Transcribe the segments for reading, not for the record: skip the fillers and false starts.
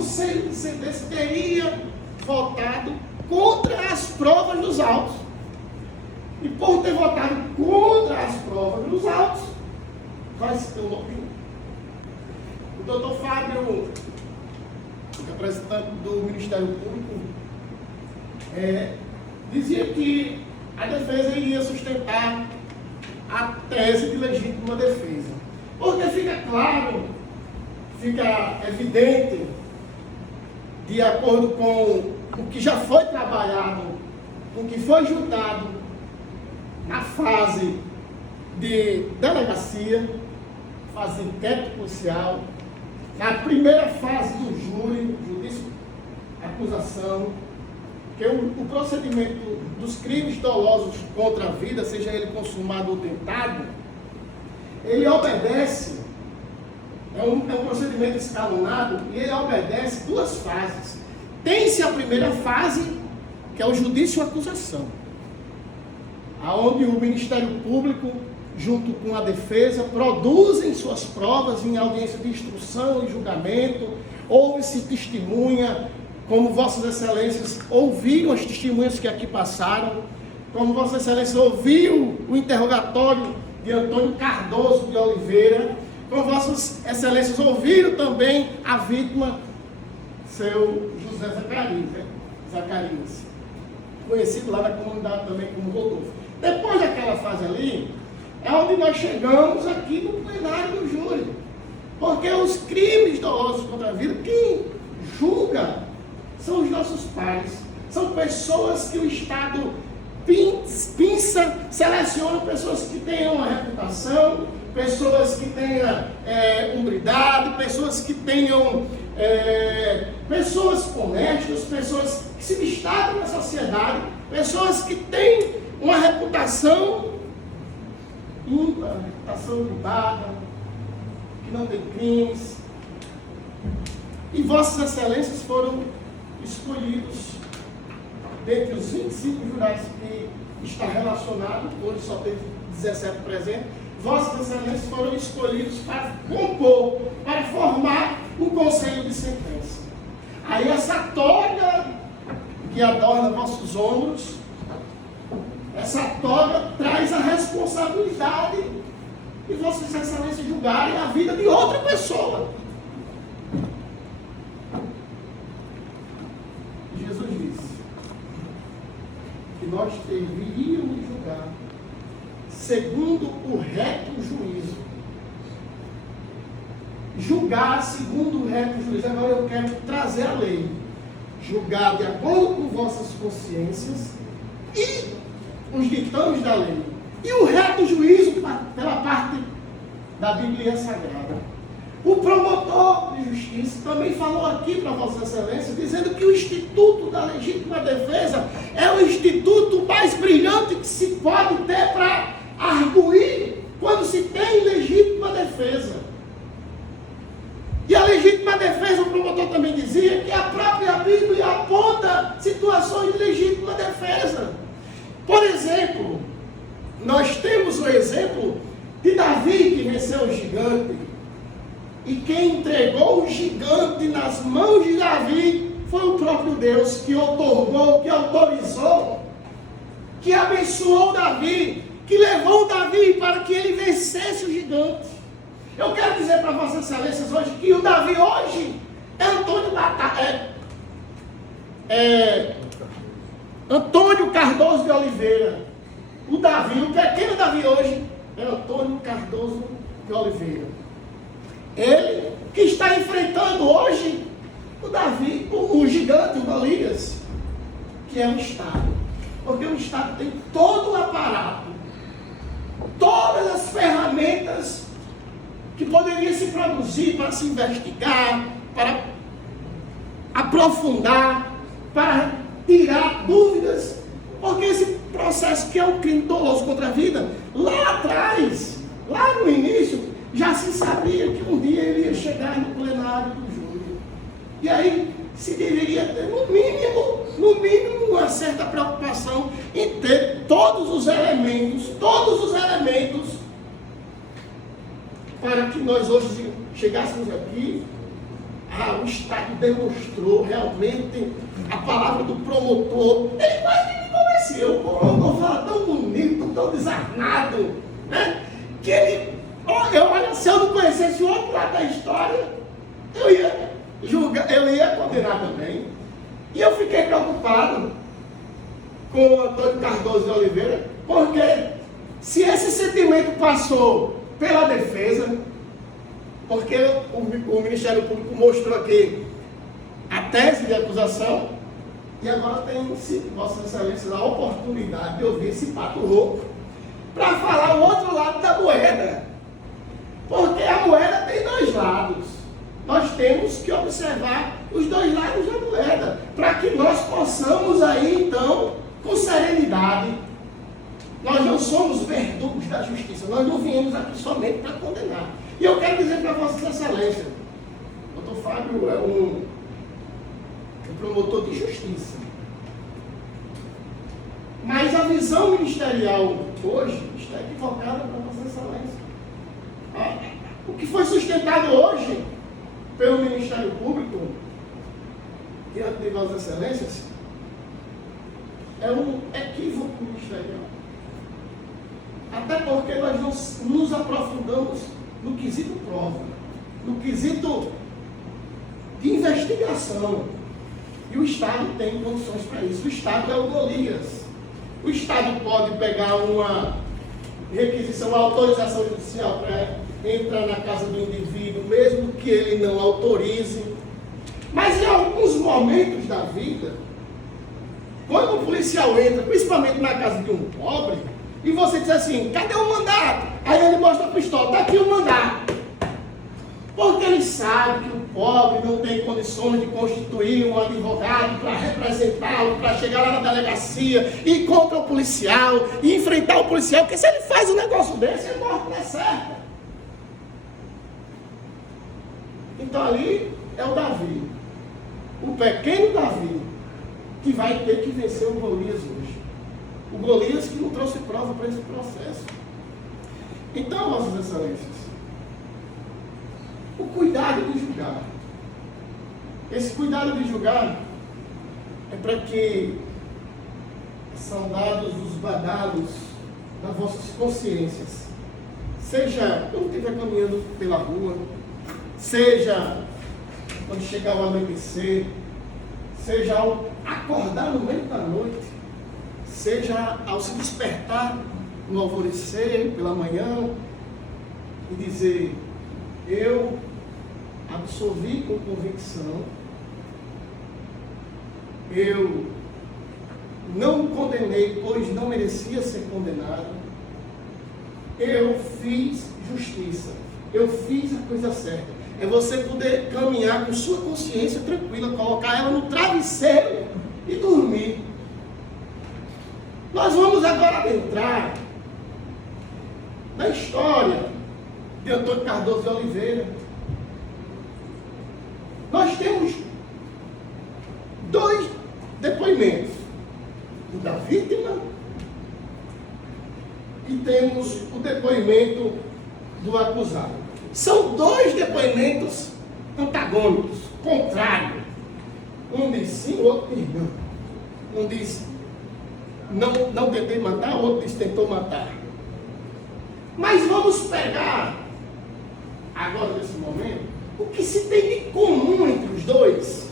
conselho de sentença teria votado contra as provas dos autos. E por ter votado contra as provas dos autos, vai se ter uma opinião. O doutor Fábio, representante do Ministério Público, dizia que a defesa iria sustentar a tese de legítima defesa. Porque fica claro, fica evidente, de acordo com o que já foi trabalhado, com o que foi juntado na fase de delegacia, fase de inquérito policial, na primeira fase do júri, juízo, acusação, que o procedimento dos crimes dolosos contra a vida, seja ele consumado ou tentado, ele obedece, é um procedimento escalonado, e ele obedece duas fases. Tem-se a primeira fase, que é o judício acusação, aonde o Ministério Público, junto com a defesa, produzem suas provas em audiência de instrução e julgamento, ouve-se testemunha, como Vossas Excelências ouviram as testemunhas que aqui passaram, como Vossas Excelências ouviram o interrogatório de Antônio Cardoso de Oliveira, como Vossas Excelências ouviram também a vítima, seu José Zacarias, conhecido lá na comunidade também como Rodolfo. Depois daquela fase ali, é onde nós chegamos aqui no plenário do júri. Porque os crimes dolosos contra a vida, quem julga são os nossos pais. São pessoas que o Estado pinça, seleciona pessoas que tenham uma reputação, pessoas que tenham hombridade, pessoas que tenham pessoas honestas, pessoas que se destacam na sociedade, pessoas que têm uma reputação ímpar, reputação limpada, que não tem crimes. E Vossas Excelências foram escolhidos dentre os 25 jurados que está relacionado, hoje só teve 17 presentes. Vossas Excelências foram escolhidos para compor, para formar um conselho de sentença. Aí essa toga que adorna vossos ombros, essa toga traz a responsabilidade de Vossas Excelências julgarem a vida de outra pessoa. Jesus disse que nós deveríamos julgar segundo o reto juízo. Julgar segundo o reto juízo. Agora eu quero trazer a lei. Julgar de acordo com vossas consciências e os ditames da lei. E o reto juízo pela parte da Bíblia Sagrada. O promotor de justiça também falou aqui para Vossa Excelência, dizendo que o Instituto da Legítima Defesa é o instituto mais brilhante que se pode ter para arguir quando se tem legítima defesa. E a legítima defesa, o promotor também dizia que a própria Bíblia aponta situações de legítima defesa. Por exemplo, nós temos o exemplo de Davi, que venceu o gigante. E quem entregou o gigante nas mãos de Davi foi o próprio Deus, que outorgou, que autorizou, que abençoou Davi, que levou Davi para que ele vencesse o gigante. Eu quero dizer para Vossas Excelências hoje que o Davi hoje é Antônio Cardoso de Oliveira. O Davi, o pequeno Davi hoje é Antônio Cardoso de Oliveira. Ele que está enfrentando hoje o Davi, o gigante, o Golias, que é o Estado. Porque o Estado tem todo o aparato, todas as ferramentas que poderiam se produzir para se investigar, para aprofundar, para tirar dúvidas. Porque esse processo que é um crime doloso contra a vida, lá atrás, lá no início, já se sabia que um dia ele ia chegar no plenário do júri. E aí se deveria ter, no mínimo, uma certa preocupação em ter todos os elementos, para que nós hoje chegássemos aqui, o Estado demonstrou realmente a palavra do promotor. Ele quase que me convenceu. O promotor fala tão bonito, tão desarmado, né? Que ele, olha, se eu não conhecesse o outro lado da história, eu ia julgar, eu ia condenar também. E eu fiquei preocupado com o Antônio Cardoso de Oliveira, porque se esse sentimento passou pela defesa, porque o Ministério Público mostrou aqui a tese de acusação, e agora tem, Vossa Excelência, a oportunidade de ouvir esse pato rouco para falar o outro lado da moeda. Porque a moeda tem dois lados. Nós temos que observar os dois lados da moeda, para que nós possamos aí, então, com serenidade. Nós não somos verdugos da justiça, nós não viemos aqui somente para condenar. E eu quero dizer para Vossa Excelência, o doutor Fábio é um promotor de justiça. Mas a visão ministerial hoje está equivocada para Vossa Excelência. O que foi sustentado hoje pelo Ministério Público, diante de Vossas Excelências, é um equívoco ministerial. Até porque nós não nos aprofundamos no quesito prova, no quesito de investigação. E o Estado tem condições para isso. O Estado é o Golias. O Estado pode pegar uma requisição, uma autorização judicial para entrar na casa do indivíduo, mesmo que ele não autorize. Mas em alguns momentos da vida, quando o policial entra, principalmente na casa de um pobre, e você diz assim, cadê o mandato? Aí ele mostra a pistola, está aqui o mandato. Porque ele sabe que o pobre não tem condições de constituir um advogado para representá-lo, para chegar lá na delegacia e ir contra o policial, e enfrentar o policial, porque se ele faz um negócio desse, ele morre não é certo. Então ali é o Davi, o pequeno Davi, que vai ter que vencer o Golias hoje. O Golias que não trouxe prova para esse processo. Então, Vossas Excelências, o cuidado de julgar. Esse cuidado de julgar é para que são dados os badalos das vossas consciências. Seja quando estiver caminhando pela rua, seja quando chegar o anoitecer, seja ao acordar no meio da noite, seja ao se despertar no alvorecer, pela manhã, e dizer, eu absolvi com convicção, eu não condenei, pois não merecia ser condenado, eu fiz justiça, eu fiz a coisa certa. É você poder caminhar com sua consciência tranquila, colocar ela no travesseiro e dormir. Nós vamos agora adentrar na história de Antônio Cardoso de Oliveira. Nós temos dois depoimentos, o da vítima e temos o depoimento do acusado. São dois depoimentos antagônicos, contrários. Um diz sim, o outro diz não. Um diz não tentei matar, o outro diz tentou matar. Mas vamos pegar, agora nesse momento, o que se tem de comum entre os dois.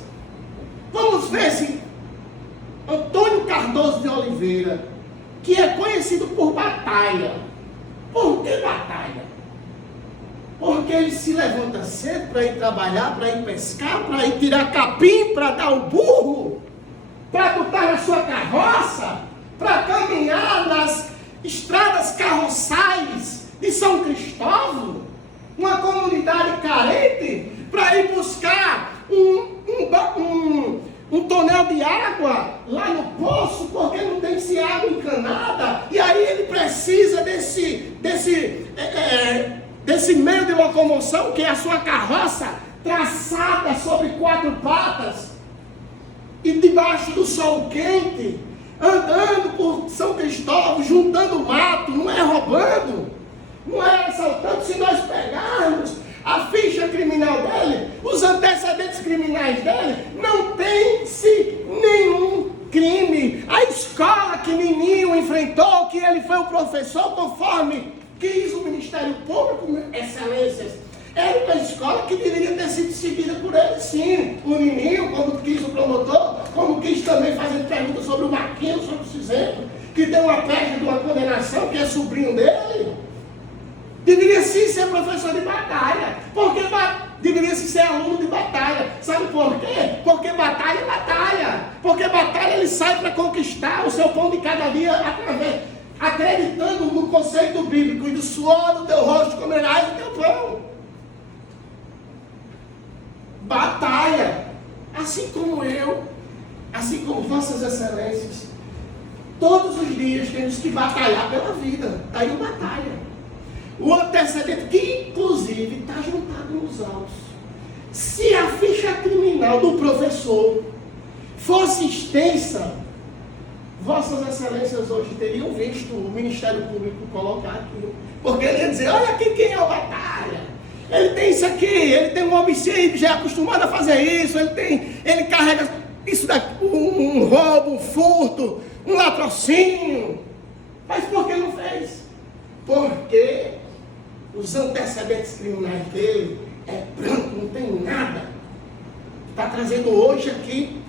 Vamos ver se Antônio Cardoso de Oliveira, que é conhecido por batalha. Por que batalha? Porque ele se levanta cedo para ir trabalhar, para ir pescar, para ir tirar capim, para dar o burro, para botar na sua carroça, para caminhar nas estradas carroçais de São Cristóvão, uma comunidade carente, para ir buscar um tonel de água lá no poço, porque não tem se água encanada, e aí ele precisa desse meio de locomoção, que é a sua carroça, traçada sobre quatro patas, e debaixo do sol quente, andando por São Cristóvão, juntando mato, não é roubando, não é assaltando. Se nós pegarmos A ficha criminal dele, os antecedentes criminais dele, não tem-se nenhum crime. A escola que Nininho enfrentou, que ele foi o professor, conforme quis o Ministério Público, excelências, era uma escola que deveria ter sido seguida por ele, sim. O Nininho, quando quis o promotor, como quis também fazer perguntas sobre o Marquinhos, sobre o Cisento, que deu uma peste de uma condenação, que é sobrinho dele. Deveria sim ser professor de batalha, porque deveria sim ser aluno de batalha. Sabe por quê? Porque batalha é batalha. Porque batalha ele sai para conquistar o seu pão de cada dia, acreditando no conceito bíblico, e do suor do teu rosto comerás o teu pão. Batalha, assim como eu, assim como vossas excelências, todos os dias temos que batalhar pela vida. Está aí uma batalha. O antecedente, que inclusive está juntado nos autos. Se a ficha criminal do professor fosse extensa, vossas excelências hoje teriam visto o Ministério Público colocar aquilo. Porque ele ia dizer, olha aqui quem é o Batalha. Ele tem isso aqui, ele tem um homicídio, já é acostumado a fazer isso, ele carrega isso daqui, um roubo, um furto, um latrocínio. Mas por que não fez? Porque os antecedentes criminais dele é branco, não tem nada. Está trazendo hoje aqui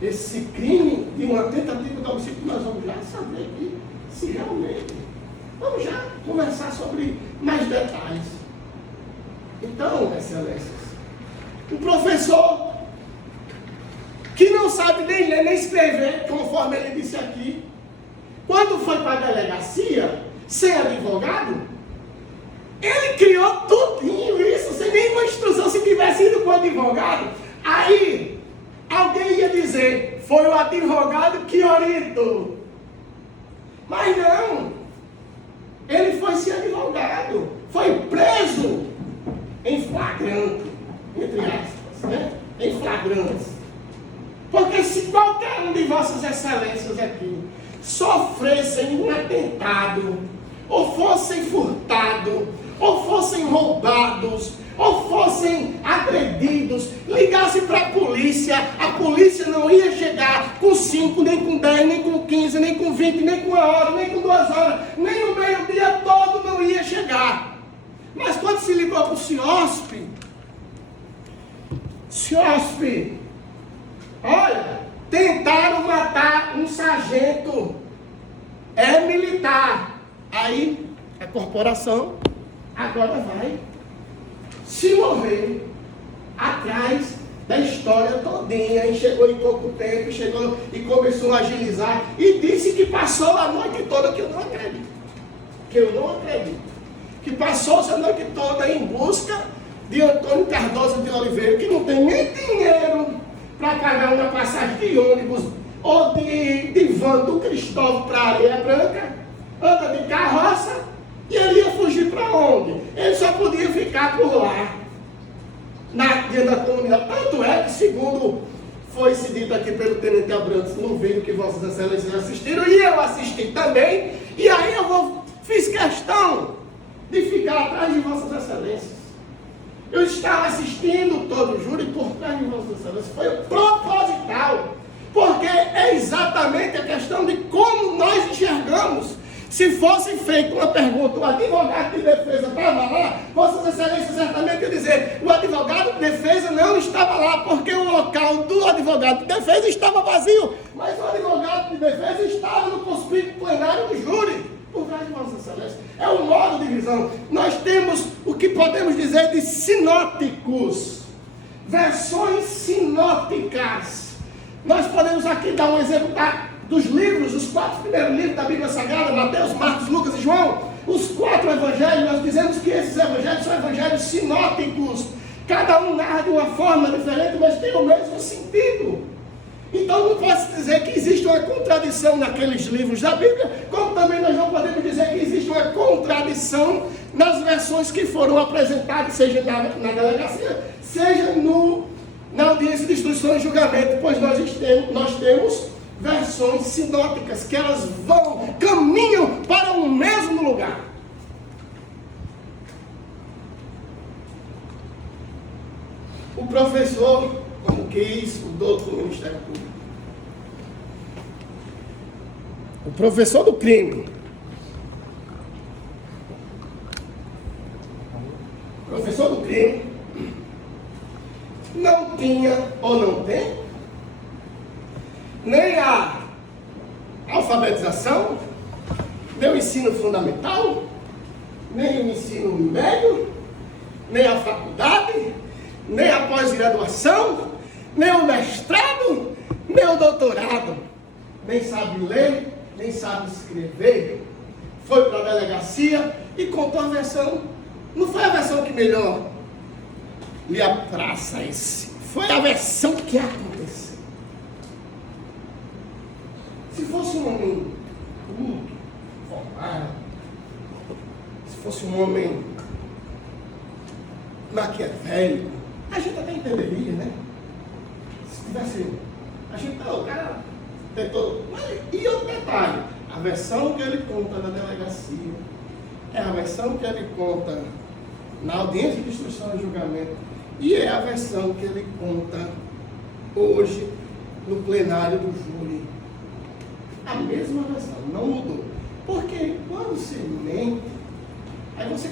esse crime de uma tentativa de homicídio. Nós vamos já saber aqui se realmente. Vamos já conversar sobre mais detalhes. Então, excelências, o professor que não sabe nem ler nem escrever, conforme ele disse aqui, quando foi para a delegacia, sem advogado, ele criou tudinho isso, sem nenhuma instrução. Se tivesse ido com o advogado, aí alguém ia dizer, foi o advogado que orientou. Mas não, ele foi sem advogado, foi preso em flagrante, entre aspas, né? Em flagrante. Porque se qualquer um de vossas excelências aqui sofressem um atentado, ou fossem furtados, ou fossem roubados, ou fossem agredidos, ligassem para a polícia não ia chegar com 5, nem com 10, nem com 15, nem com 20, nem com 1 hora, nem com 2 horas, nem o meio-dia todo não ia chegar. Mas quando se ligou para o CIOSP, olha, tentaram matar um sargento, é militar. Aí a corporação agora vai se mover atrás da história todinha, e chegou em pouco tempo, chegou e começou a agilizar, e disse que passou a noite toda, que eu não acredito, que passou-se a noite toda em busca de Antônio Cardoso de Oliveira, que não tem nem dinheiro para pagar uma passagem de ônibus ou de van do Cristóvão para Areia Branca, anda de carroça, e ele ia fugir para onde? Ele só podia ficar por lá, dentro da comunidade. Tanto é que, segundo foi se dito aqui pelo Tenente Abrantes no vídeo que vossas excelências assistiram, e eu assisti também, e aí fiz questão de ficar atrás de vossas excelências. Eu estava assistindo todo o júri por trás de vossas excelências. Foi proposital, porque é exatamente a questão de como nós enxergamos. Se fosse feita uma pergunta, o advogado de defesa estava lá, vossas excelências certamente iam dizer, o advogado de defesa não estava lá, porque o local do advogado de defesa estava vazio, mas o advogado de defesa estava no conspícuo plenário do júri, por trás de vossas excelências. É um modo de visão. Nós temos o que podemos dizer de sinóticos, versões sinóticas. Nós podemos aqui dar um exemplo dos livros, os 4 primeiros livros da Bíblia Sagrada, Mateus, Marcos, Lucas e João, os 4 evangelhos. Nós dizemos que esses evangelhos são evangelhos sinóticos, cada um narra de uma forma diferente, mas tem o mesmo sentido. Então não pode dizer que existe uma contradição naqueles livros da Bíblia, como também nós não podemos dizer que existe uma contradição nas versões que foram apresentadas, seja na delegacia, seja na audiência de instrução e julgamento, pois nós temos versões sinóticas, que elas caminham para o mesmo lugar. o professor, como quis, o doutor do Ministério Público. O professor do crime. O professor do crime não tinha ou não tem nem a alfabetização, nem o ensino fundamental, nem o ensino médio, nem a faculdade, nem a pós-graduação, nem o mestrado, nem o doutorado. Nem sabe ler, nem sabe escrever. Foi para a delegacia e contou a versão. Não foi a versão que melhor lhe apraça-se. Foi a versão que aconteceu. Se fosse um homem culto, formado, se fosse um homem maquiavélico, a gente até entenderia, né? Se tivesse, a gente, o cara tentou, mas e outro detalhe, a versão que ele conta na delegacia, é a versão que ele conta na audiência de instrução e julgamento, e é a versão que ele conta hoje no plenário do júri. A mesma versão, não mudou. Porque quando se mente, aí você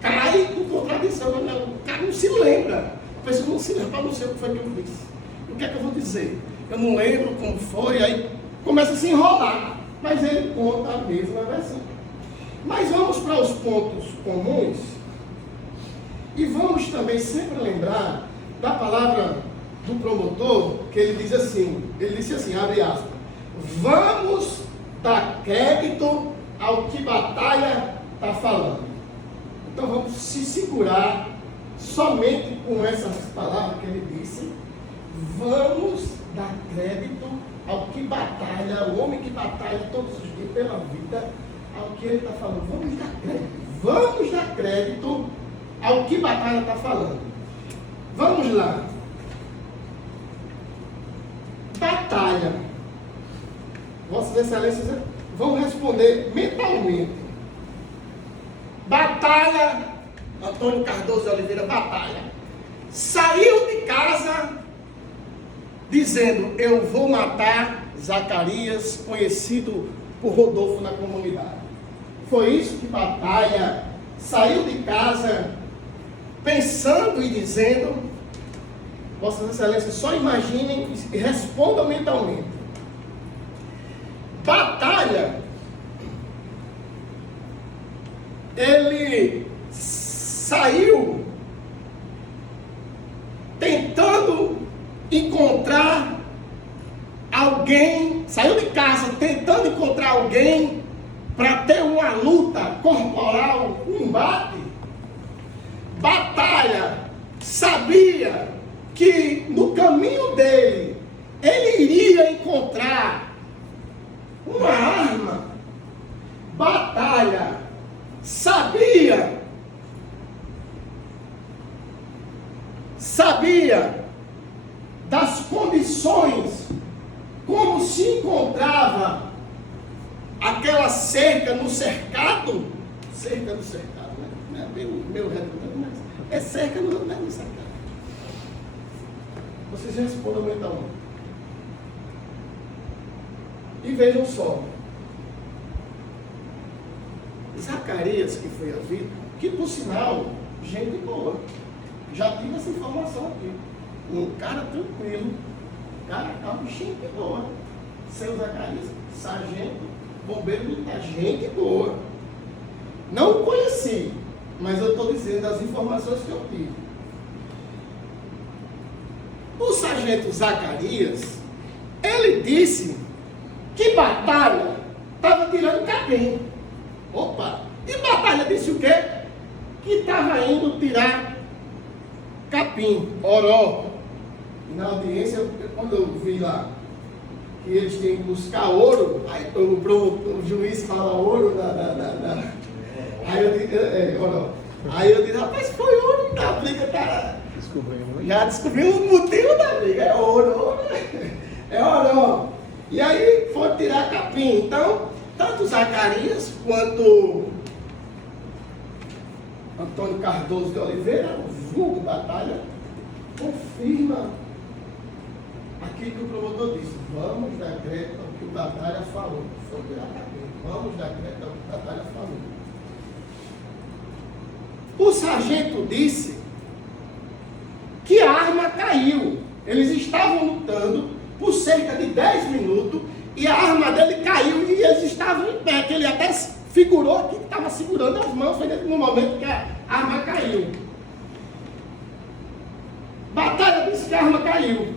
cai em contradição. O cara não se lembra. A pessoa não se lembra, não sei o que foi que eu disse. O que é que eu vou dizer? Eu não lembro como foi, aí começa a se enrolar. Mas ele conta a mesma versão. Mas vamos para os pontos comuns. E vamos também sempre lembrar da palavra do promotor, que ele diz assim, ele disse assim, abre aspas, vamos dar crédito ao que Batalha está falando. Então vamos se segurar somente com essas palavras que ele disse. Vamos dar crédito ao que batalha, o homem que batalha todos os dias pela vida, ao que ele está falando. Vamos dar crédito. Vamos dar crédito ao que Batalha está falando. Vamos lá. Batalha. Vossas Excelências vão responder mentalmente. Batalha, Antônio Cardoso de Oliveira, Batalha, saiu de casa dizendo, eu vou matar Zacarias, conhecido por Rodolfo na comunidade. Foi isso que Batalha saiu de casa pensando e dizendo. Vossas Excelências, só imaginem e respondam mentalmente. Batalha, ele saiu tentando encontrar alguém, saiu de casa tentando encontrar alguém para ter uma luta corporal, um embate. Batalha sabia que no caminho dele ele iria encontrar uma arma. Batalha sabia das condições, como se encontrava aquela cerca no cercado, né? Não é meu redundante, mas é cerca no cercado. Vocês respondam mentalmente. E vejam só. Zacarias, que foi a vida, que por sinal, gente boa. Já tive essa informação aqui. Um cara tranquilo, cara calmo, gente boa. Seu Zacarias, sargento, bombeiro militar, gente boa. Não o conheci, mas eu estou dizendo as informações que eu tive. O sargento Zacarias, ele disse que Batalha estava tirando capim. Opa! E Batalha disse o quê? Que estava indo tirar capim, oró. E na audiência, quando eu vi lá que eles têm que buscar ouro, aí o juiz fala ouro aí eu disse, oró. Aí eu disse, rapaz, foi ouro da briga, cara. Já descobriu o motivo da briga, é ouro, é oró. E aí foi tirar capim. Então, tanto Zacarias quanto Antônio Cardoso de Oliveira, o vulgo Batalha, que o promotor disse? Vamos dar crédito ao que o Batalha falou. Foi diretamente. Vamos dar crédito ao que o Batalha falou. O sargento disse que a arma caiu. Eles estavam lutando por cerca de 10 minutos e a arma dele caiu e eles estavam em pé, que ele até figurou que estava segurando as mãos, foi no momento que a arma caiu. Batalha disse que a arma caiu,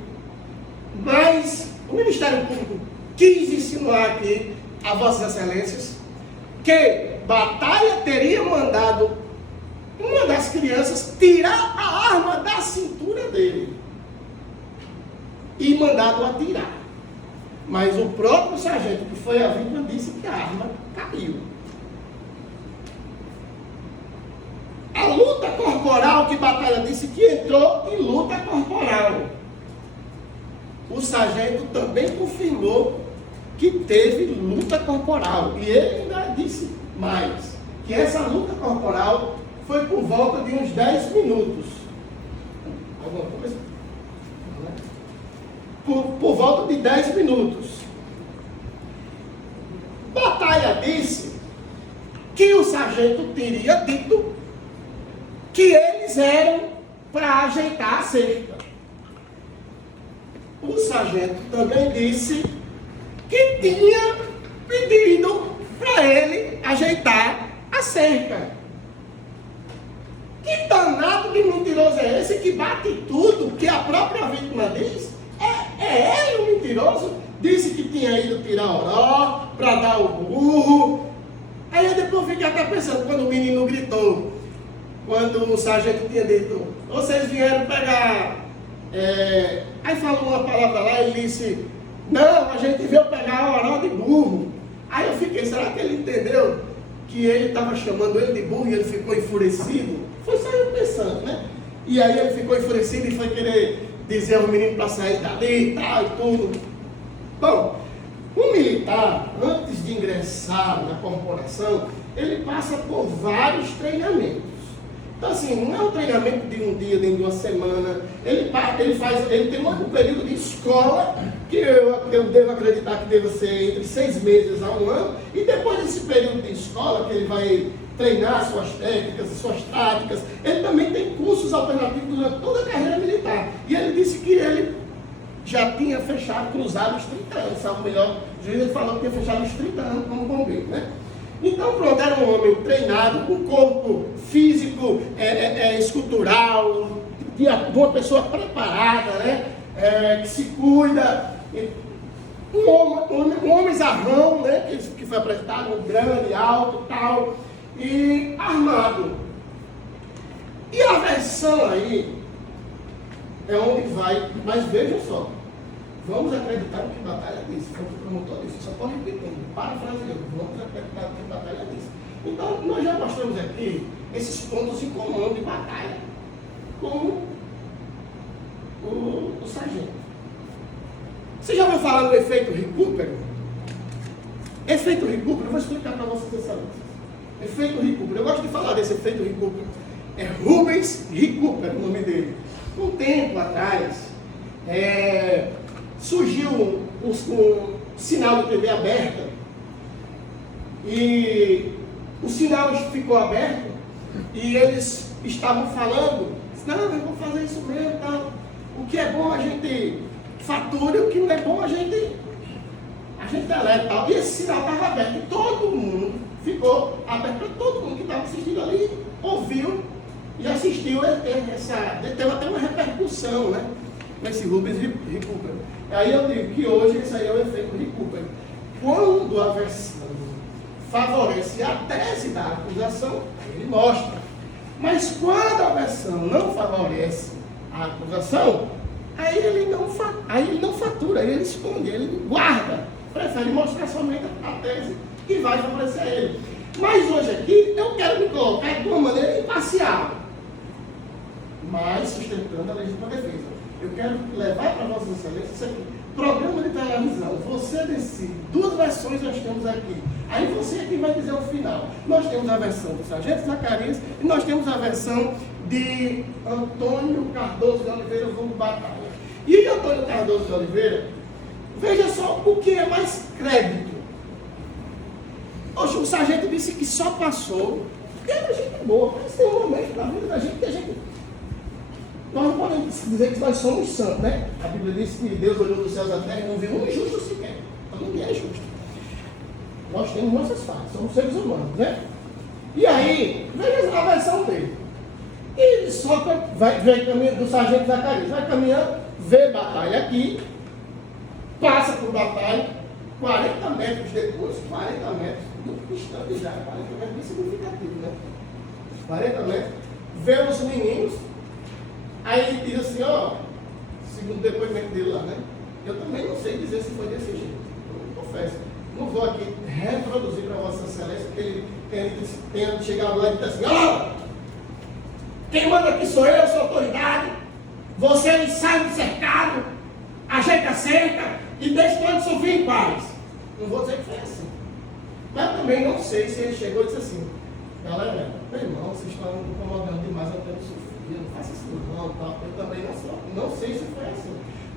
mas o Ministério Público quis insinuar aqui a Vossas Excelências que Batalha teria mandado uma das crianças tirar a arma da cintura dele e mandado atirar. Mas o próprio sargento, que foi a vítima, disse que a arma caiu. A luta corporal que Batalha disse que entrou em luta corporal. O sargento também confirmou que teve luta corporal. E ele ainda disse mais, que essa luta corporal foi por volta de uns 10 minutos. Alguma coisa? Por volta de 10 minutos. Batalha disse que o sargento teria dito que eles eram para ajeitar a cerca. O sargento também disse que tinha pedido para ele ajeitar a cerca. Que danado de mentiroso é esse que bate tudo que a própria vítima diz? É ele o mentiroso? Disse que tinha ido tirar oró para dar o burro. Aí eu depois fiquei até pensando, quando o menino gritou, quando o sargento tinha dito, vocês vieram pegar... Aí falou uma palavra lá, ele disse, não, a gente veio pegar oró de burro. Aí eu fiquei, será que ele entendeu que ele estava chamando ele de burro e ele ficou enfurecido? Foi só eu pensando, né? E aí ele ficou enfurecido e foi querer dizer ao menino para sair dali e tal e tudo. Bom, o militar, antes de ingressar na corporação, ele passa por vários treinamentos. Então assim, não é um treinamento de um dia, nem de uma semana. Ele tem um período de escola, que eu devo acreditar que deva ser entre 6 meses a 1 ano, e depois desse período de escola, que ele vai treinar suas técnicas e suas táticas, ele também tem cursos alternativos durante toda a carreira militar. E ele disse que ele já tinha cruzado os 30 anos, ou melhor, o juiz falou que tinha fechado os 30 anos como bombeiro, né? Então, pronto, era um homem treinado, com corpo físico, escultural, de uma pessoa preparada, né? Que se cuida. Um homem zarrão, né? Que foi apresentado, grande, alto, tal, e armado. E a versão aí é onde vai, mas vejam só, vamos acreditar no que Batalha disse, foi o que o promotor disse, só estou repetindo, parafraseando, vamos acreditar no que Batalha disse. Então, nós já mostramos aqui esses pontos em comum de Batalha com o sargento. Você já ouviu falar do efeito recupero? Efeito recupero, eu vou explicar para vocês essa vez. Efeito recupero, eu gosto de falar desse efeito recupero. É Rubens Recupero, o nome dele. Um tempo atrás, surgiu um sinal de TV aberta e o sinal ficou aberto e eles estavam falando, não, eu vou fazer isso mesmo, tal. O que é bom a gente fatura, o que não é bom a gente deleta, tal. E esse sinal estava aberto e todo mundo ficou aberto para todo mundo que estava assistindo ali, ouviu e assistiu, teve até uma repercussão, né? Nesse Rubens Recupero. Aí eu digo que hoje esse aí é o efeito Recupero. Quando a versão favorece a tese da acusação, ele mostra. Mas quando a versão não favorece a acusação, aí ele não fatura, aí ele esconde, ele guarda, prefere mostrar somente a tese que vai favorecer a ele. Mas hoje aqui eu quero me colocar de uma maneira imparcial, mas sustentando a legítima defesa. Eu quero levar para Vossas Excelências isso aqui. Programa de televisão, você decide. 2 versões nós temos aqui. Aí você aqui vai dizer o final. Nós temos a versão do sargento Zacarias e nós temos a versão de Antônio Cardoso de Oliveira, vulgo Batalha. E o Antônio Cardoso de Oliveira, veja só o que é mais crédito. Hoje o sargento disse que só passou, porque era gente boa, mas tem um momento da vida da gente que a gente... Nós não podemos dizer que nós somos santos, né? A Bíblia diz que Deus olhou dos céus à terra e não viu um injusto sequer. Então ninguém é justo. Nós temos nossas falhas, somos seres humanos, né? E aí, veja a versão dele. E só vai caminhando do sargento Zacarias, vai caminhando, vê batalha aqui, passa por batalha, 40 metros depois, 40 metros, muito distante já, 40 metros bem significativo, né? 40 metros, vê os meninos, aí ele diz assim, ó, segundo o depoimento dele lá, né? Eu também não sei dizer se foi desse jeito, eu confesso. Não vou aqui reproduzir para Vossa Excelência, porque ele tenha chegado lá e disse assim, ó, quem manda aqui sou eu autoridade, você sai do cercado, ajeita a cerca e deixa todos sofrer em paz. Não vou dizer que foi assim. Mas também não sei se ele chegou e disse assim, galera, meu irmão, vocês estão incomodando demais, eu quero sofrer, não faça isso não, tal. Eu também não sei se foi assim.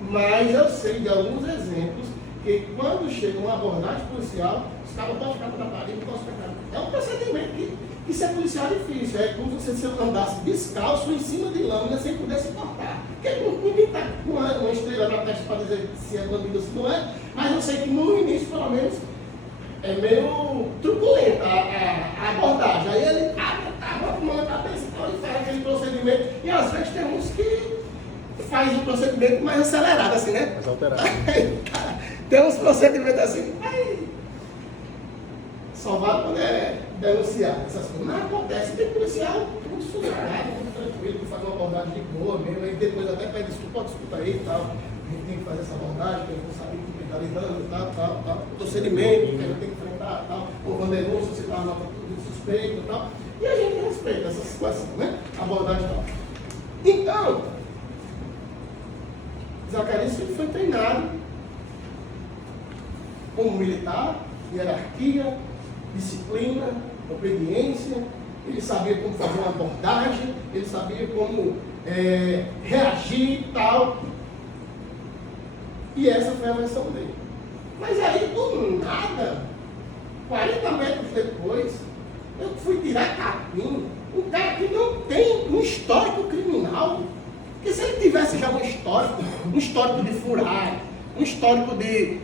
Mas eu sei de alguns exemplos que quando chega uma abordagem policial, os caras podem ficar para a parede e podem ficar. É um procedimento que ser policial é difícil. É como se você andasse descalço em cima de lâmina sem poder se cortar. Porque ninguém está com uma estrela na testa para dizer se é bandido ou se não é. Mas eu sei que no início, pelo menos, é meio truculenta a abordagem. Aí ele bota a mão na cabeça e faz aquele procedimento. E às vezes tem uns que faz um procedimento mais acelerado, assim, né? Mais alterado. Tem uns procedimentos assim, aí só vai poder denunciar essas coisas. Mas acontece, tem policial muito sossegado, muito tranquilo, que faz uma abordagem de boa mesmo, aí depois até pede desculpa aí e tal. A gente tem que fazer essa abordagem, porque eu não sabia que está lidando, tal. Procedimento, que a gente tem que enfrentar, tal. Houve uma denúncia, se está nota de suspeito e tal. E a gente respeita essa situação, né? A abordagem e tal. Então, Zacarias sempre foi treinado como militar, hierarquia, disciplina, obediência. Ele sabia como fazer uma abordagem, ele sabia como reagir e tal. E essa foi a versão dele. Mas aí, do nada, 40 metros depois, eu fui tirar capim. Um cara que não tem um histórico criminal. Porque se ele tivesse já um histórico de furar, um histórico de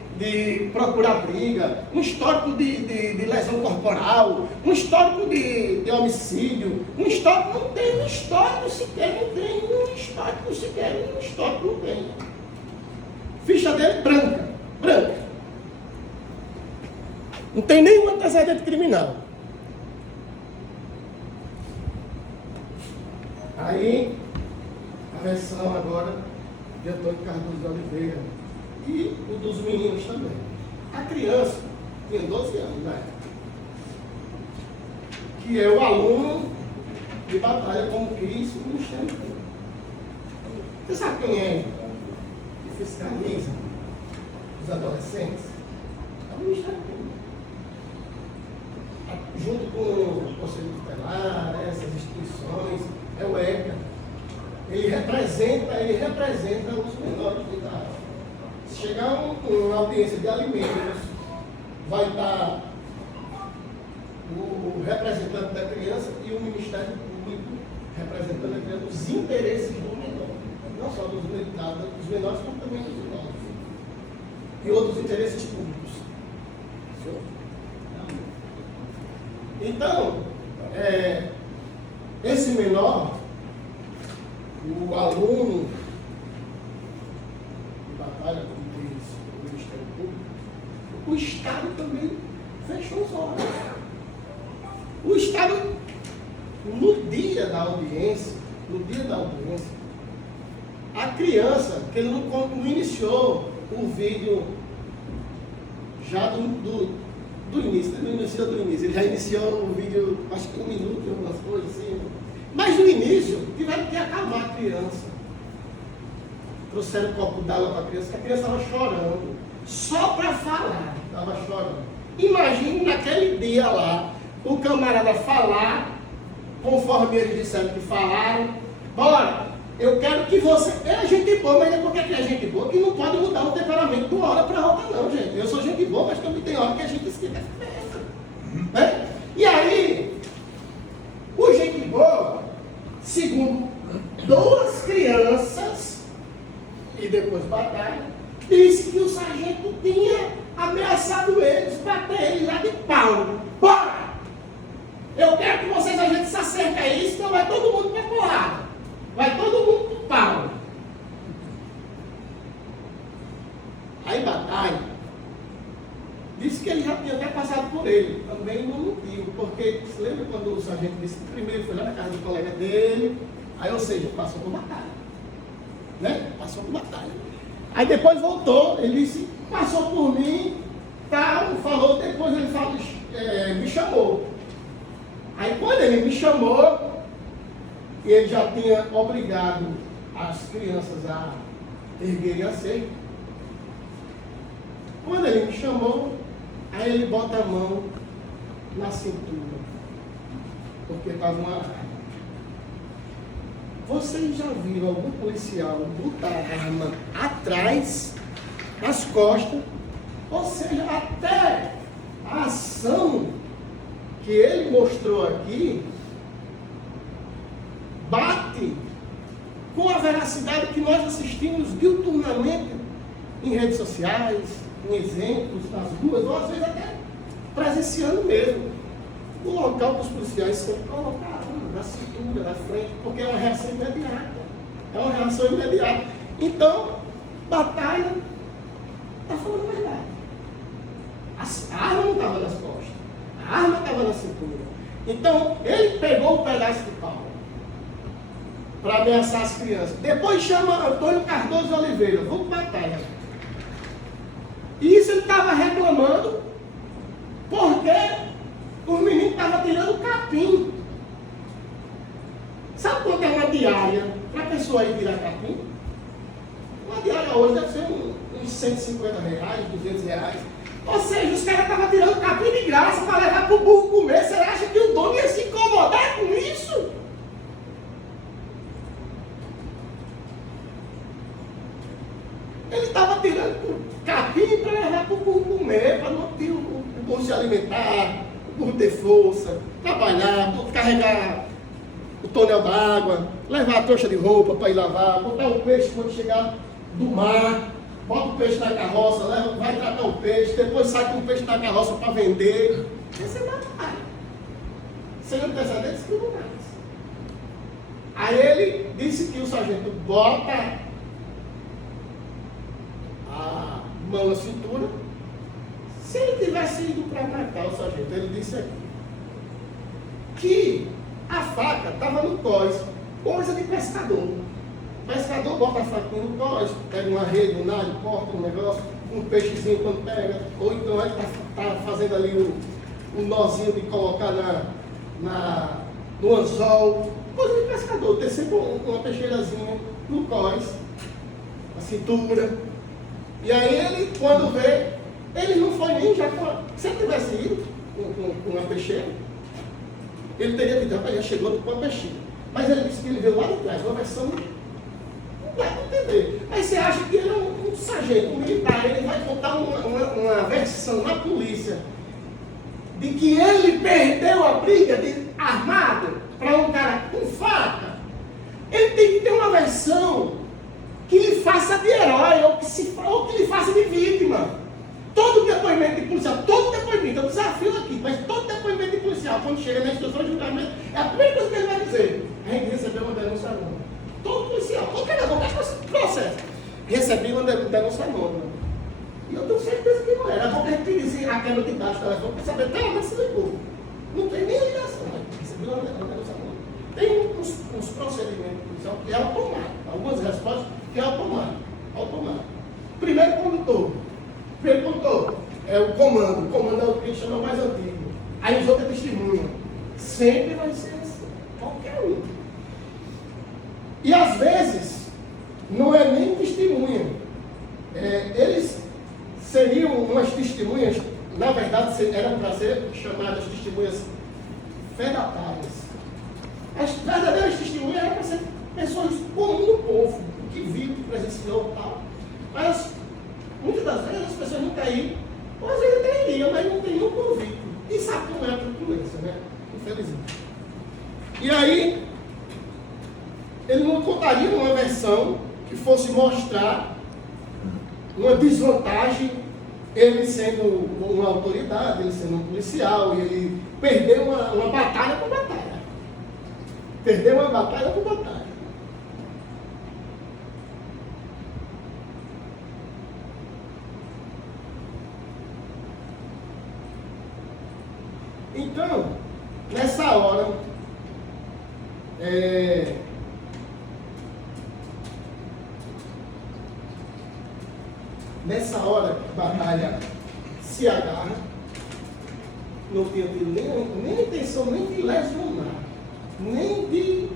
procurar briga, um histórico de lesão corporal, um histórico de homicídio, um histórico, não tem um histórico sequer, não tem. Ficha dele branca. Não tem nenhum antecedente criminal. Aí, a versão agora de Antônio Cardoso de Oliveira e o dos meninos também. A criança tinha 12 anos, né? Que é o aluno de batalha como Cristo no Ministério Público. Você sabe quem é que fiscaliza os adolescentes? É o Ministério Público. Junto com o Conselho Tutelar, essas instituições, é o ECA. Ele representa os menores de idade. Se chegar uma audiência de alimentos, vai estar o representante da criança e o Ministério Público representando a criança, os interesses do menor. Não só dos menores, como também dos idosos. E outros interesses públicos. Então, esse menor, o aluno de batalha, como diz o Ministério Público, o Estado também fechou os olhos. O Estado, no dia da audiência, a criança, que ele não iniciou o vídeo já do início, ele já iniciou o vídeo, acho que 1 minuto, algumas coisas assim. Mas no início, tiveram que acalmar a criança. Trouxeram um copo d'água para a criança, que a criança estava chorando. Só para falar, estava chorando. Imagine naquele dia lá, o camarada falar, conforme eles disseram que falaram. Bora, eu quero que você... É gente boa, mas não é porque é gente boa que não pode mudar o temperamento de uma hora para outra, não, gente. Eu sou gente boa, mas também tem hora que a gente esquece. Né? E aí, o gente boa, segundo duas crianças, e depois batalha, disse que o sargento tinha ameaçado eles, bater eles lá de pau. Bora! Eu quero que vocês, a gente se acerca a isso, então vai todo mundo para porrada. Vai todo mundo pro pau. Aí batalha. Disse que ele já tinha até passado por ele. Também não mentiu, porque você lembra quando o sargento disse que primeiro foi lá na casa do colega dele, aí, ou seja, passou por batalha. Né? Passou por batalha. Aí depois voltou, ele disse, passou por mim, tal, falou, depois ele falou, me chamou. Aí quando ele me chamou, e ele já tinha obrigado as crianças a erguerem a ceia. Quando ele me chamou, aí ele bota a mão na cintura, porque estava uma arma. Vocês já viram algum policial botar a arma atrás, nas costas, ou seja, até a ação que ele mostrou aqui bate com a veracidade que nós assistimos diuturnamente em redes sociais, em exemplos, nas ruas, ou às vezes até presenciando mesmo. O local que os policiais sempre colocaram na cintura, na frente, porque é uma reação imediata. É uma reação imediata. Então, batalha está falando a verdade. A arma não estava nas costas, a arma estava na cintura. Então, ele pegou o pedaço de pau para ameaçar as crianças. Depois chama Antônio Cardoso de Oliveira, vamos para batalha. E isso ele estava reclamando, porque os meninos estavam tirando capim. Sabe quanto é uma diária para a pessoa ir tirar capim? Uma diária hoje deve ser uns 150 reais, 200 reais. Ou seja, os caras estavam tirando capim de graça para levar para o burro comer. Você acha que o dono ia se incomodar com isso? Ele estava tirando capim para levar para o burro comer, para não ter o burro se alimentar, o burro ter força, trabalhar, carregar o tonel d'água, levar a trouxa de roupa para ir lavar, botar o peixe quando chegar do mar, bota o peixe na carroça, leva, vai tratar o peixe, depois sai com o peixe na carroça para vender. Esse é batalha. Sem antecedentes tribunais. Aí ele disse que o sargento bota a mão na cintura. Se ele tivesse ido para matar o sargento, ele disse aqui que a faca estava no cós, coisa de pescador. O pescador bota a faquinha no cós, pega uma rede, um nalho, corta um negócio, um peixezinho quando pega, ou então ele está fazendo ali um nozinho de colocar no anzol, coisa de pescador, ter sempre uma peixeirazinha no cós, na cintura. E aí ele, quando vê, ele não foi nem já com se ele tivesse ido com uma peixeira, ele teria dito, rapaz, já chegou com a peixeira. Mas ele disse que ele veio lá de trás, uma versão, não dá para entender. Aí você acha que ele é um sargento, um militar, ele vai contar uma versão na polícia de que ele perdeu a briga armado para um cara com faca. Ele tem que ter uma versão que lhe faça de herói, ou que lhe faça de vítima. Todo depoimento de policial, todo depoimento, eu desafio aqui, mas todo depoimento de policial, quando chega na instrução de julgamento, é a primeira coisa que ele vai dizer: a gente recebeu uma denúncia anônima. Todo policial, qualquer processo, recebeu uma denúncia anônima. E eu tenho certeza que não era. Porque a gente pedir a quebra de dados do telefone para saber, mas se ligou. Não tem nem ligação, né? Recebeu uma denúncia anônima. Tem uns procedimentos policiais que é automático, algumas respostas que é automático. Primeiro condutor é o comando. O comando é o que a gente chama mais antigo. Aí os outros é testemunha. Sempre vai ser assim. Qualquer um. E às vezes, não é nem testemunha. Eles seriam umas testemunhas, na verdade, eram para ser chamadas testemunhas fedatárias. As verdadeiras testemunhas eram para ser pessoas comuns do povo, que viu, que presenciou e tal. Mas muitas das vezes as pessoas não querem ir, ou às vezes até iriam, mas não tem nenhum convite. E sabe como é a truculência, né? Infelizmente. E aí, ele não contaria uma versão que fosse mostrar uma desvantagem, ele sendo uma autoridade, ele sendo um policial, e ele perdeu uma batalha por batalha. Perdeu uma batalha por batalha. Então, nessa hora, nessa hora que a batalha se agarra, não tinha tido nem intenção nem de lesionar, nem de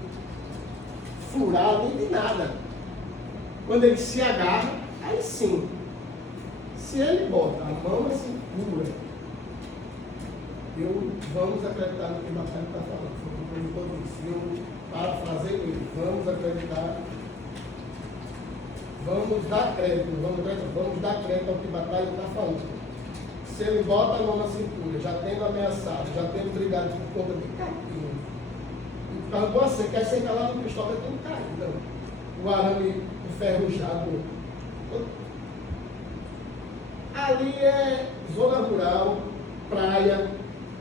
furar, nem de nada. Quando ele se agarra, aí sim, se ele bota a mão na cintura, vamos acreditar no que o Batalha está falando. Foi um produtor do filme, parafraseio ele, vamos acreditar, vamos dar crédito ao que Batalha está falando. Se ele bota a mão na cintura, já tendo ameaçado, já tendo brigado por conta de capim, então você quer sentar lá no pistola é tudo caído. Então, o arame enferrujado. Ali é zona rural, praia.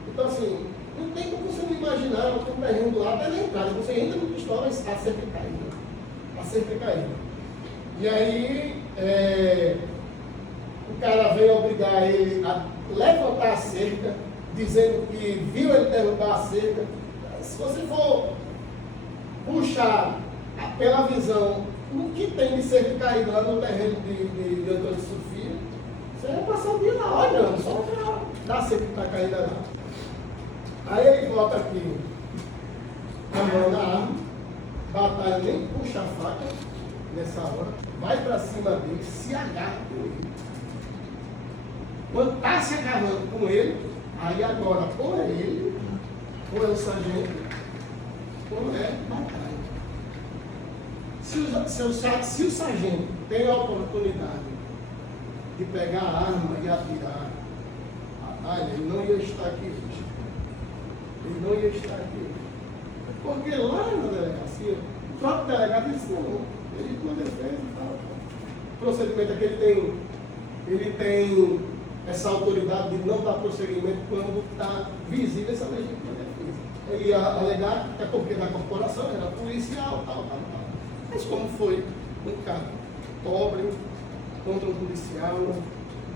Então, assim, não tem como você não imaginar que o terreno do lado é na entrada. Você entra no pistola, está sempre caído. Está sempre caído. E aí, o cara veio obrigar ele a levantar a cerca, dizendo que viu ele derrubar a cerca. Se você for puxar pela visão o que tem de cerca caída lá no terreno de Antônio Sofia, você vai passar o dia lá olhando, só para dar a cerca que está caída lá. Aí ele bota aqui a mão na arma, Batalha nem puxa a faca nessa hora, vai para cima dele, se agarra com ele. Quando está se agarrando com ele, aí agora ou é ele, ou é o sargento, ou é Batalha. Se o sargento tem a oportunidade de pegar a arma e atirar, ele não ia estar aqui hoje. Ele não ia estar aqui hoje. Porque lá na delegacia, o próprio delegado disse não, ele com defesa e tal. O procedimento é que ele tem essa autoridade de não dar prosseguimento quando está visível essa legítima defesa. Ele ia alegar que é porque da corporação era policial, tal. Mas como foi um cara pobre, contra um policial,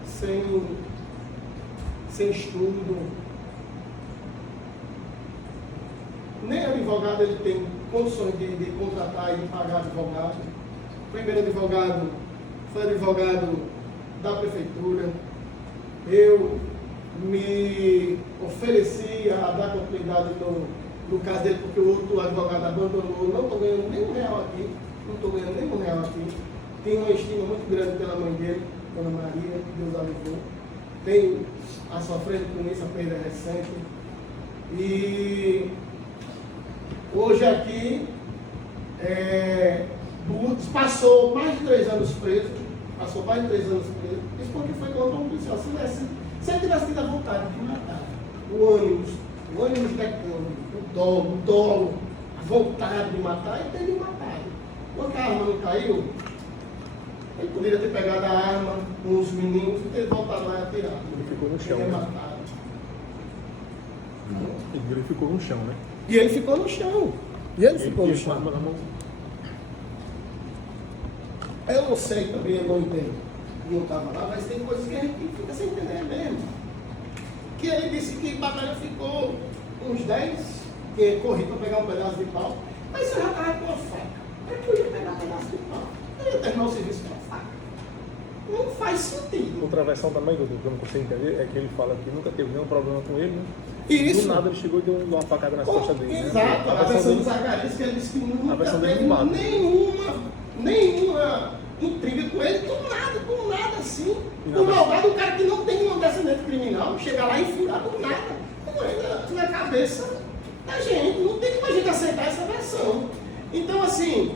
sem estudo, nem advogado ele tem condições de contratar e de pagar advogado. O primeiro advogado foi advogado da prefeitura. Eu me ofereci a dar continuidade no caso dele, porque o outro advogado abandonou. Não estou ganhando nem R$1 aqui. Não estou ganhando nem R$1 aqui. Tenho uma estima muito grande pela mãe dele, Dona Maria, que Deus a levou. Tenho a sofrendo com isso, a perda recente. E hoje aqui passou mais de 3 anos preso. Passou mais de 3 anos preso. Isso porque foi contra um policial. Se ele tivesse tido a vontade de matar, o ânimo decano, o dolo, a vontade de matar, ele teria matado. Quando a arma não caiu, ele poderia ter pegado a arma com os meninos e ter voltado lá e atirado. Ele ficou no chão. Ele Né? matado. Ele ficou no chão, né? E ele ficou no chão. Eu não sei também, eu não entendo. Não estava lá, mas tem coisas que a gente fica sem entender mesmo. Que ele disse que a batalha ficou uns 10, que corri para pegar um pedaço de pau, mas você já estava com a faca. Eu podia pegar um pedaço de pau. Eu ia terminar o serviço com a faca. Não faz sentido. Outra versão também, doutor, que eu não consigo entender, é que ele fala que nunca teve nenhum problema com ele, né? Isso. Do nada ele chegou e deu uma facada nas costas dele. Exato, Né? a versão do Zacarias, que ele disse que nunca teve nenhuma intriga com ele, com nada assim. O malvado, o cara que não tem um antecedente criminal, chega lá e furar por nada. Não entra na cabeça da gente, não tem como a gente aceitar essa versão. Então, assim,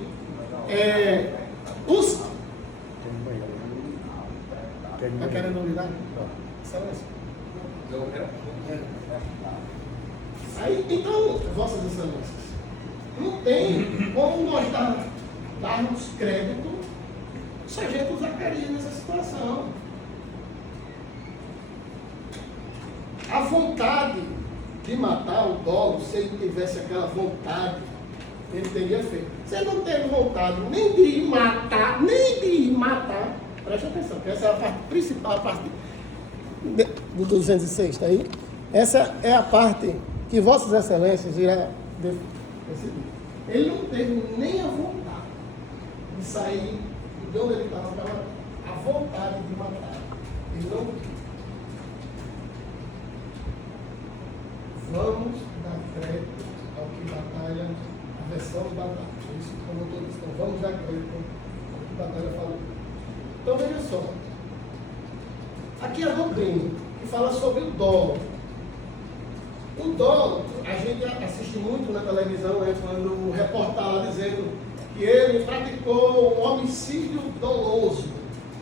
os... Está querendo unidade? Excelência. Aí, então, Vossas Excelências, não tem como nós darmos crédito ao sargento Zacarias nessa situação. A vontade de matar o dolo, se ele tivesse aquela vontade, ele teria feito. Se ele não teve vontade nem de matar, preste atenção, que essa é a parte principal, a parte do 206, está aí? Essa é a parte que Vossas Excelências irá decidir. Ele não teve nem a vontade de sair de onde ele estava para matar. A vontade de matar. Ele não teve. Vamos dar crédito ao que batalha, a versão de batalha. Isso como eu estou dizendo. Vamos dar crédito ao que batalha falou. Então veja só. Aqui é a doutrina, que fala sobre o dolo. O dolo, a gente assiste muito na televisão, né, quando o repórter está lá dizendo que ele praticou um homicídio doloso,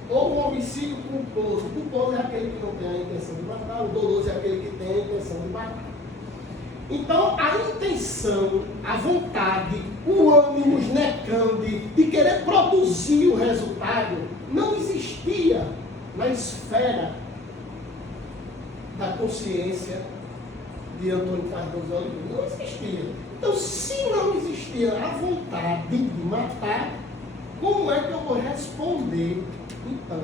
ou um homicídio culposo. O culposo é aquele que não tem a intenção de matar, o doloso é aquele que tem a intenção de matar. Então, a intenção, a vontade, o ânimo esnecante de querer produzir o resultado não existia na esfera da consciência de Antônio Cardoso de Oliveira. Não existia. Então, se não existia a vontade de matar, como é que eu vou responder, então,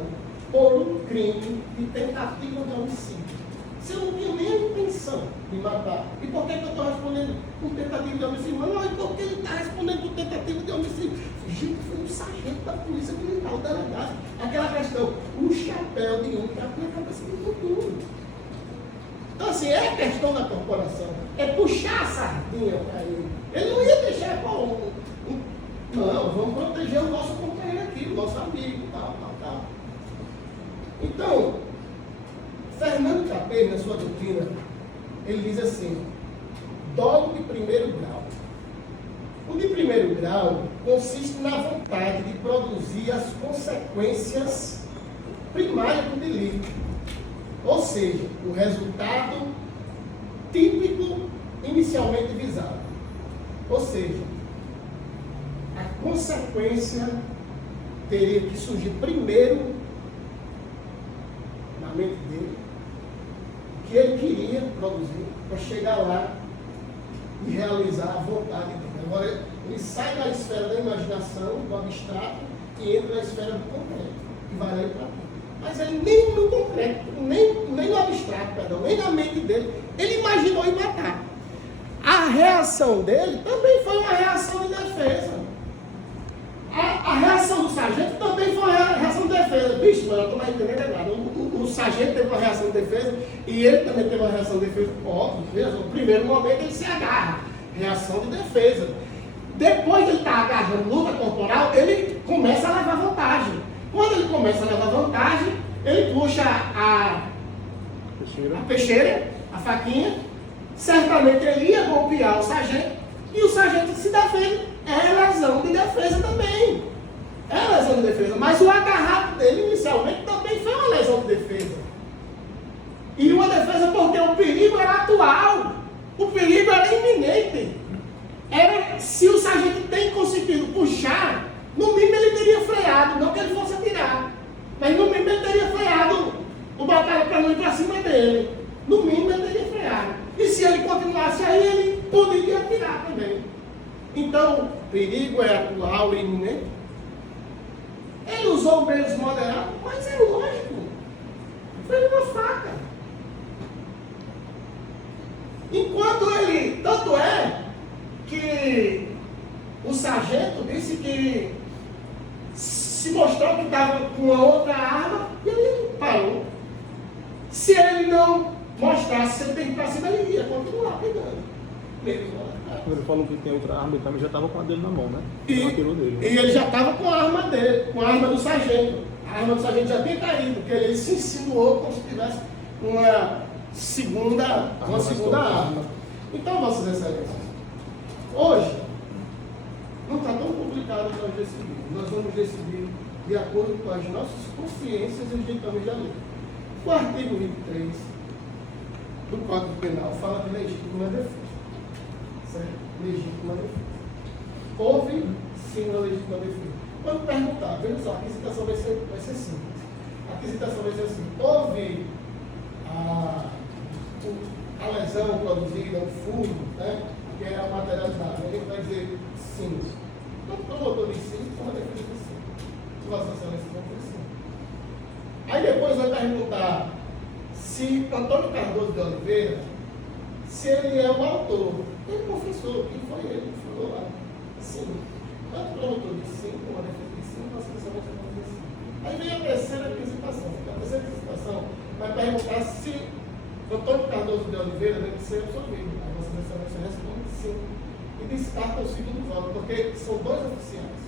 por um crime de tentativa de homicídio? Se eu não tinha nem a intenção de matar. E por que eu estou respondendo por tentativa de homicídio? Mas não, e por que ele está respondendo por tentativa de homicídio? Gente, foi um sargento da Polícia Militar, o delegado. Aquela questão, o chapéu de um que está na cabeça do futuro. Então, assim, é a questão da corporação. É puxar a sardinha para ele. Ele não ia deixar com não, vamos proteger o nosso companheiro aqui, o nosso amigo, tal. Então, Fernando Capelli, na sua doutrina, ele diz assim: dolo de primeiro grau. O de primeiro grau consiste na vontade de produzir as consequências primárias do delito. Ou seja, o resultado típico inicialmente visado. Ou seja, a consequência teria que surgir primeiro na mente dele, que ele queria produzir, para chegar lá e realizar a vontade dele. Agora, ele sai da esfera da imaginação, do abstrato, e entra na esfera do concreto, e vai lá para tudo. Mas ele nem no concreto, nem no abstrato, perdão, nem na mente dele, ele imaginou em matar. A reação dele também foi uma reação de defesa. A reação do sargento também foi uma reação de defesa. Bicho, mano, eu estou lá entendendo nada. O sargento teve uma reação de defesa e ele também teve uma reação de defesa. Óbvio, no primeiro momento ele se agarra. Reação de defesa. Depois de ele estar agarrando luta corporal, ele começa a levar vantagem. Quando ele começa a levar vantagem, ele puxa a peixeira, a faquinha. Certamente ele ia golpear o sargento e o sargento se defende. É lesão de defesa também. É lesão de defesa. Mas o agarrado dele inicialmente também foi uma lesão de defesa. E uma defesa porque o perigo era atual. O perigo era iminente. Se o sargento tem conseguido puxar, no mínimo ele teria freado, não que ele fosse atirar. Mas no mínimo ele teria freado o batalha para não ir para cima dele. No mínimo ele teria freado. E se ele continuasse aí, ele poderia atirar também. Então, perigo é atual e iminente. Ele usou meios moderados, mas é lógico. Foi uma faca. Enquanto ele, tanto é que o sargento disse que se mostrou que estava com uma outra arma e ele parou. Se ele não mostrasse, se ele tem que ir para cima, ele ia continuar pegando. Quando ele falou que tem outra arma, ele também já estava com a dele na mão, né? E ele já estava com a arma dele, com a arma do sargento. A arma do sargento já tinha caído, porque ele se insinuou como se tivesse uma segunda arma. Então, Vossas Excelências, hoje, Não está tão complicado nós decidirmos. Nós vamos decidir de acordo com as nossas consciências e os ditames da lei. O artigo 23 do Código Penal fala de legítima defesa. Certo? Legítima defesa. Houve sim uma legítima defesa. Quando perguntar, veja só, a aquisitação vai ser simples. A aquisitação vai ser assim: houve a lesão produzida, o furo, né, que é a materialidade. A gente vai dizer sim. Então, o promotor diz sim, então a defesa diz sim. Se Vossa Excelência não diz sim. Aí depois vai perguntar se Antônio Cardoso de Oliveira, se ele é o autor. Ele confessou, quem foi ele? Ele falou lá. Sim. Tanto o promotor diz sim, como a defesa diz sim, Vossa Excelência não diz sim. Aí vem a terceira aquisitação. A terceira aquisitação vai perguntar se Antônio Cardoso de Oliveira deve ser absolvido. Aí Vossa Excelência responde sim. E descarta o segundo voto, porque são dois oficiais.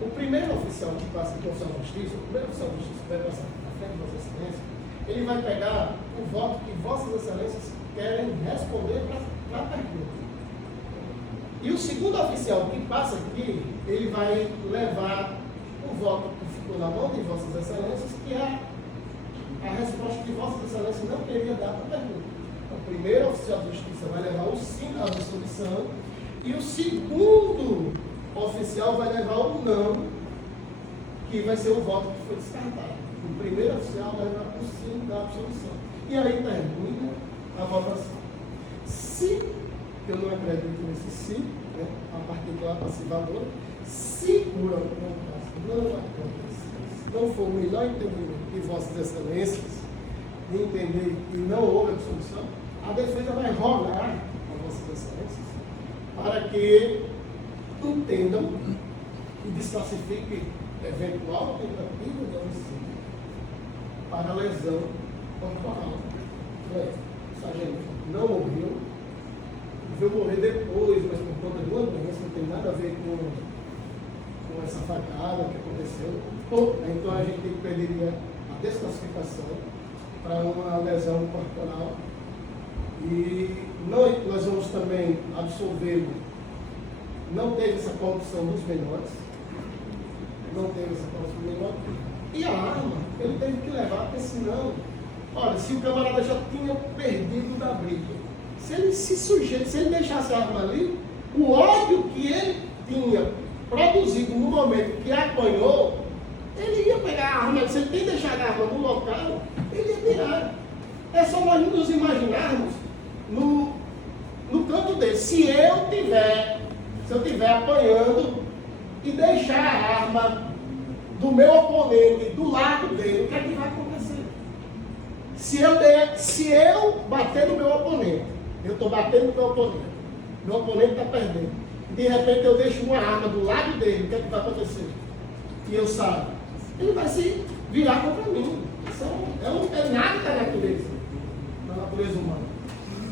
O primeiro oficial que passa aqui ao Conselho de Justiça, o primeiro oficial de Justiça que vai passar na frente de Vossa Excelência, ele vai pegar o voto que Vossas Excelências querem responder para a pergunta. E o segundo oficial que passa aqui, ele vai levar o voto que ficou na mão de Vossas Excelências, que é a resposta que Vossa Excelência não queria dar para a pergunta. Então, o primeiro oficial de justiça vai levar o sim à absolvição e o segundo oficial vai levar o não, que vai ser o voto que foi descartado. O primeiro oficial vai levar o sim da absolvição. E aí termina a votação. Se eu não acredito nesse sim, né, a particular passivadora, se por algum caso não acontece, não for o melhor entendimento de Vossas Excelências, de entender que não houve absolvição, a defesa vai rogar a Vossas Excelências para que entendam e desclassifiquem eventual tentativa de homicídio para lesão corporal. O sargento não morreu, veio morrer depois, mas por conta de uma doença, não tem nada a ver com essa facada que aconteceu. Então a gente pediria a desclassificação para uma lesão corporal e nós vamos também absolvê-lo. Não teve essa corrupção dos menores, e a arma ele teve que levar, porque senão, olha, se o camarada já tinha perdido da briga, se ele se sujeita, se ele deixasse a arma ali, o ódio que ele tinha produzido no momento que apanhou, ele ia pegar a arma, se ele tem deixado a arma no local, ele ia tirar. É só nós nos imaginarmos no canto dele. Se eu tiver apanhando e deixar a arma do meu oponente do lado dele, o que é que vai acontecer? Se eu bater no meu oponente, eu estou batendo no meu oponente está perdendo, de repente eu deixo uma arma do lado dele, o que é que vai acontecer? E eu saio, ele vai se virar contra mim. Isso é nada da natureza humana.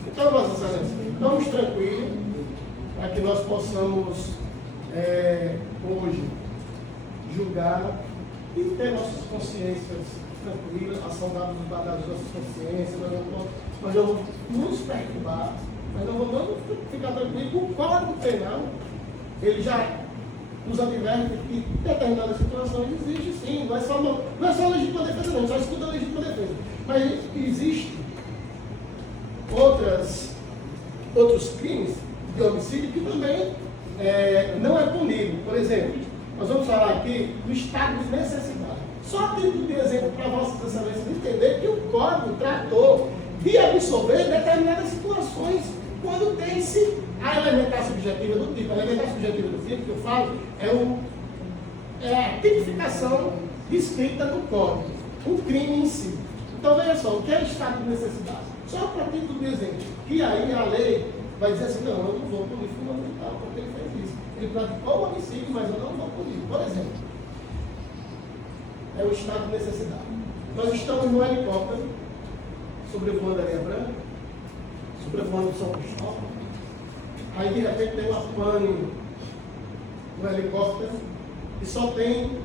Então, Vossa Excelência, estamos tranquilos para que nós possamos hoje julgar e ter nossas consciências tranquilas, a saudade dos badados das nossas consciências. Nós não vamos nos perturbar, mas não vamos ficar tranquilos. O Código Penal, ele já nos adverte que em determinadas situações existe sim, não é só legítima defesa, não, só escuta a legítima defesa. Mas existe outros crimes de homicídio que também não é punido. Por exemplo, nós vamos falar aqui do estado de necessidade. Só a título de exemplo para Vossas Excelências entender que o Código tratou de absolver determinadas situações quando tem-se a elementar subjetiva do tipo. A elementar subjetiva do tipo que eu falo é a tipificação descrita no Código, o crime em si. Então veja só, o que é estado de necessidade? Só para título de exemplo, que aí a lei vai dizer assim, não, eu não vou punir fundamental porque ele fez isso. Ele praticou o homicídio, mas eu não vou punir. Por exemplo, é o estado de necessidade. Nós estamos no helicóptero, sobrevoando a Areia Branca, sobrevoando São Cristóvão, aí de repente tem uma pane no helicóptero e só tem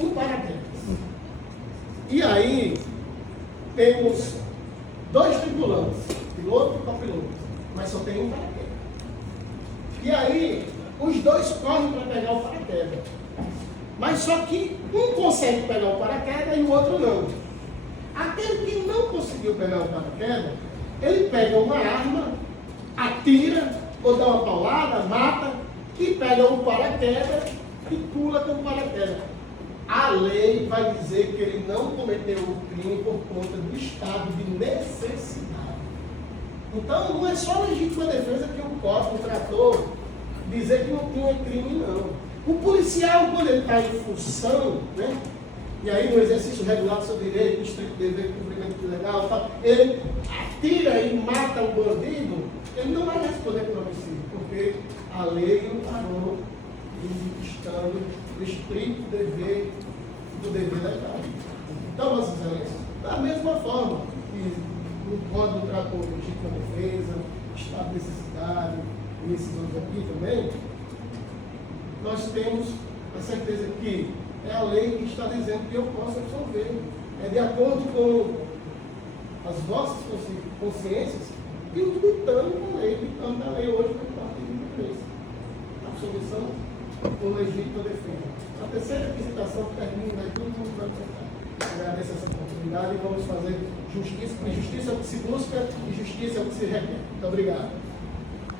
um paraquedas. E aí temos 2 tripulantes, piloto e copiloto, mas só tem um paraquedas. E aí os dois correm para pegar o paraquedas. Mas só que um consegue pegar o paraquedas e o outro não. Aquele que não conseguiu pegar o paraquedas, ele pega uma arma, atira, ou dá uma paulada, mata, e pega o paraquedas e pula com o paraquedas. A lei vai dizer que ele não cometeu o crime por conta do estado de necessidade. Então, não é só legítima defesa que o código tratou dizer que não tinha crime, não. O policial, quando ele está em função, né, e aí no exercício regular do seu direito, estrito dever, cumprimento legal, tal, ele atira e mata o bandido, ele não vai responder por homicídio, porque a lei não parou estando no estrito dever do dever legal. Então, Vossa Excelência, da mesma forma que o Código tratou de legítima defesa, estado de necessidade, e esses outros aqui também, nós temos a certeza que é a lei que está dizendo que eu posso absolver. É de acordo com as vossas consciências e o ditame da lei. O ditame da lei hoje vai para a 23. Absolvição por legítima defesa. A terceira visitação termina, aí todo mundo vai tratar. Agradeço essa oportunidade e vamos fazer justiça, porque justiça é o que se busca e justiça é o que se requer. Muito obrigado.